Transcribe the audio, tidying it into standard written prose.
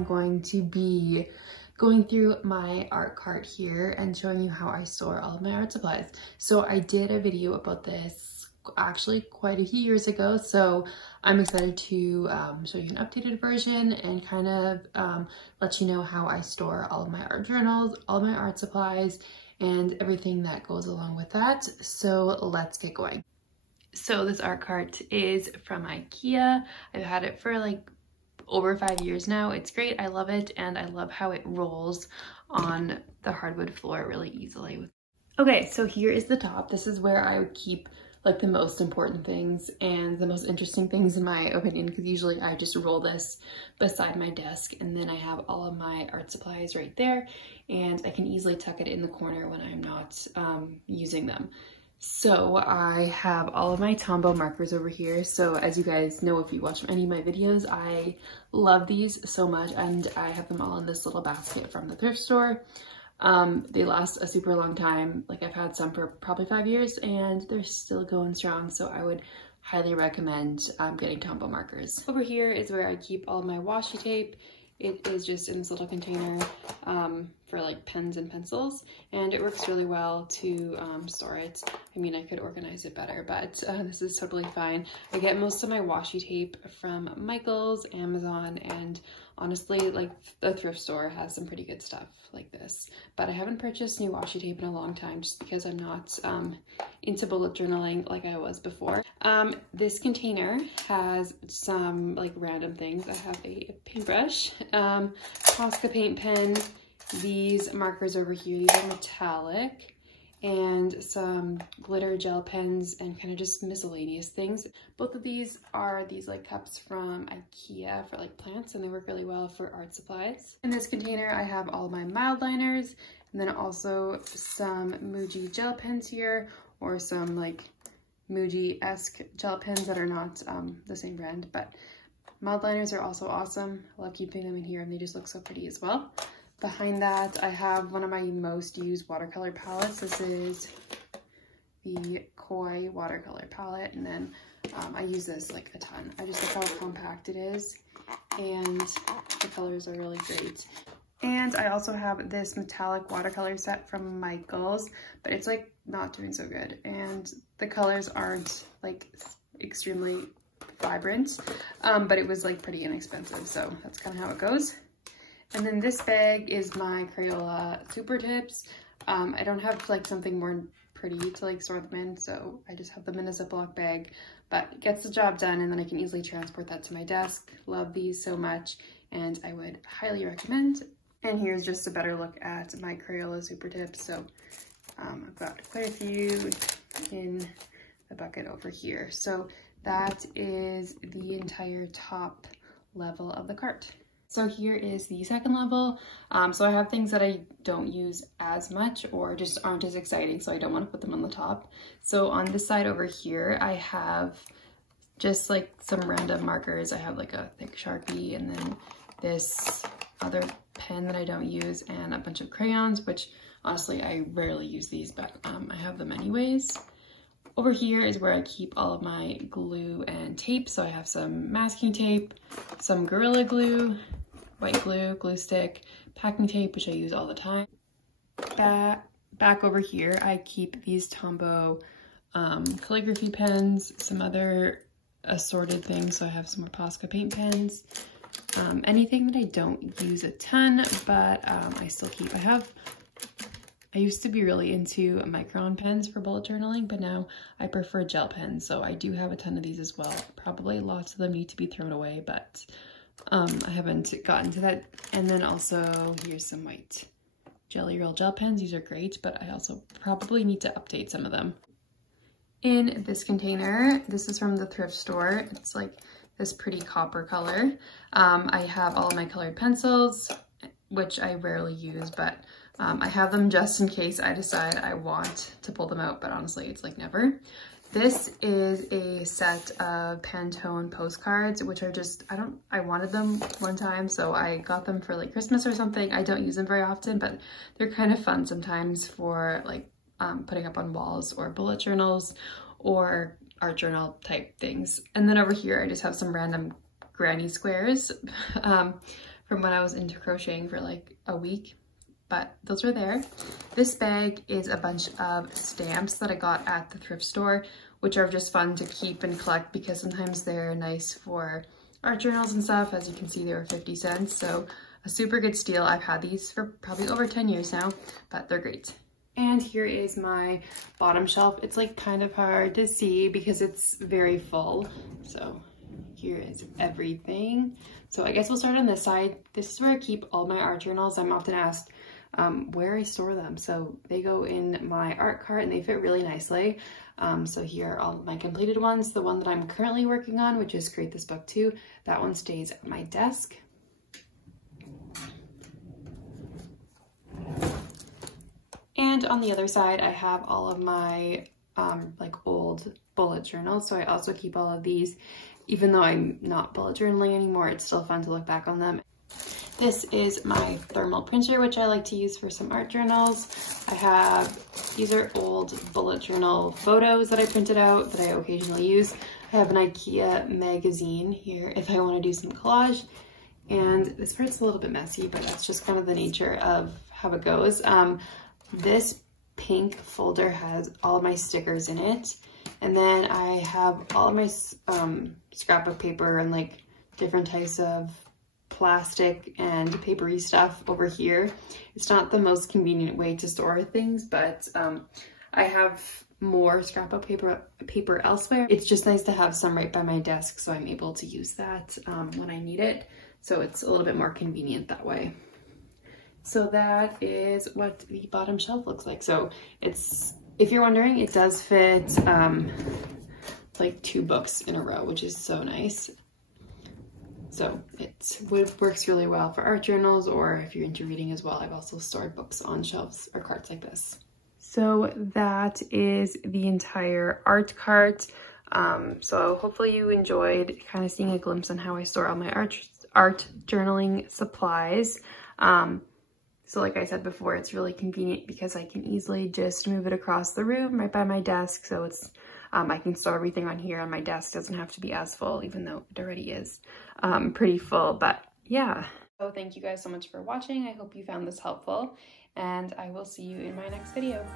I'm going to be going through my art cart here and showing you how I store all of my art supplies. So I did a video about this actually quite a few years ago, so I'm excited to show you an updated version and kind of let you know how I store all of my art journals, all of my art supplies, and everything that goes along with that. So let's get going. So this art cart is from IKEA. I've had it for like over 5 years now. It's great, I love it, and I love how it rolls on the hardwood floor really easily. Okay, so here is the top. This is where I would keep like the most important things and the most interesting things in my opinion, because usually I just roll this beside my desk and then I have all of my art supplies right there and I can easily tuck it in the corner when I'm not using them. So I have all of my Tombow markers over here. So as you guys know, if you watch any of my videos, I love these so much, and I have them all in this little basket from the thrift store. They last a super long time. Like I've had some for probably 5 years and they're still going strong. So I would highly recommend getting Tombow markers. Over here is where I keep all my washi tape. It is just in this little container for like pens and pencils, and it works really well to store it. I mean, I could organize it better, but this is totally fine. I get most of my washi tape from Michaels, Amazon, and honestly, like the thrift store has some pretty good stuff like this. But I haven't purchased new washi tape in a long time just because I'm not into bullet journaling like I was before. This container has some like random things. I have a paintbrush, Posca paint pen, these markers over here, these are metallic, and some glitter gel pens and kind of just miscellaneous things. Both of these are these like cups from IKEA for like plants, and they work really well for art supplies. In this container I have all of my mild liners, and then also some Muji gel pens here, or some like Muji-esque gel pens that are not the same brand, but mild liners are also awesome. I love keeping them in here and they just look so pretty as well. Behind that, I have one of my most used watercolor palettes. This is the Koi watercolor palette, and then I use this like a ton. I just like how compact it is, and the colors are really great. And I also have this metallic watercolor set from Michaels, but it's like not doing so good, and the colors aren't like extremely vibrant, but it was like pretty inexpensive, so that's kind of how it goes. And then this bag is my Crayola Super Tips. I don't have like something more pretty to like store them in, so I just have them in a Ziploc bag, but it gets the job done, and then I can easily transport that to my desk. Love these so much, and I would highly recommend. And here's just a better look at my Crayola Super Tips. So I've got quite a few in the bucket over here. So that is the entire top level of the cart. So here is the second level. So I have things that I don't use as much or just aren't as exciting, so I don't want to put them on the top. So on this side over here, I have just like some random markers. I have like a thick Sharpie, and then this other pen that I don't use, and a bunch of crayons, which honestly I rarely use these, but I have them anyways. Over here is where I keep all of my glue and tape. So I have some masking tape, some Gorilla Glue, white glue, glue stick, packing tape, which I use all the time. Back over here, I keep these Tombow calligraphy pens, some other assorted things. So I have some more Posca paint pens, anything that I don't use a ton, but I still keep. I used to be really into Micron pens for bullet journaling, but now I prefer gel pens. So I do have a ton of these as well. Probably lots of them need to be thrown away, but I haven't gotten to that. And then also here's some white Jelly Roll gel pens. These are great, but I also probably need to update some of them. In this container, this is from the thrift store. It's like this pretty copper color. I have all of my colored pencils, which I rarely use, but I have them just in case I decide I want to pull them out, but honestly, it's like never. This is a set of Pantone postcards, which are just, I wanted them one time, so I got them for like Christmas or something. I don't use them very often, but they're kind of fun sometimes for like putting up on walls or bullet journals or art journal type things. And then over here, I just have some random granny squares from when I was into crocheting for like a week, but those are there. This bag is a bunch of stamps that I got at the thrift store, which are just fun to keep and collect because sometimes they're nice for art journals and stuff. As you can see, they were 50 cents, so a super good steal. I've had these for probably over 10 years now, but they're great. And here is my bottom shelf. It's like kind of hard to see because it's very full. So here is everything. So I guess we'll start on this side. This is where I keep all my art journals. I'm often asked where I store them. So they go in my art cart and they fit really nicely. So here are all my completed ones. The one that I'm currently working on, which is Create This Book Too, that one stays at my desk. And on the other side, I have all of my like old bullet journals. So I also keep all of these. Even though I'm not bullet journaling anymore, it's still fun to look back on them. This is my thermal printer, which I like to use for some art journals. These are old bullet journal photos that I printed out that I occasionally use. I have an IKEA magazine here if I want to do some collage. And this part's a little bit messy, but that's just kind of the nature of how it goes. This pink folder has all of my stickers in it. And then I have all of my scrapbook paper and like different types of plastic and papery stuff over here. It's not the most convenient way to store things, but I have more scrapbook paper elsewhere. It's just nice to have some right by my desk so I'm able to use that when I need it. So it's a little bit more convenient that way. So that is what the bottom shelf looks like. So if you're wondering, it does fit like 2 books in a row, which is so nice. So it works really well for art journals, or if you're into reading as well. I've also stored books on shelves or carts like this. So that is the entire art cart. So hopefully you enjoyed kind of seeing a glimpse on how I store all my art journaling supplies. So like I said before, it's really convenient because I can easily just move it across the room right by my desk. So it's I can store everything on here on my desk. Doesn't have to be as full, even though it already is pretty full, but yeah. So thank you guys so much for watching. I hope you found this helpful, and I will see you in my next video.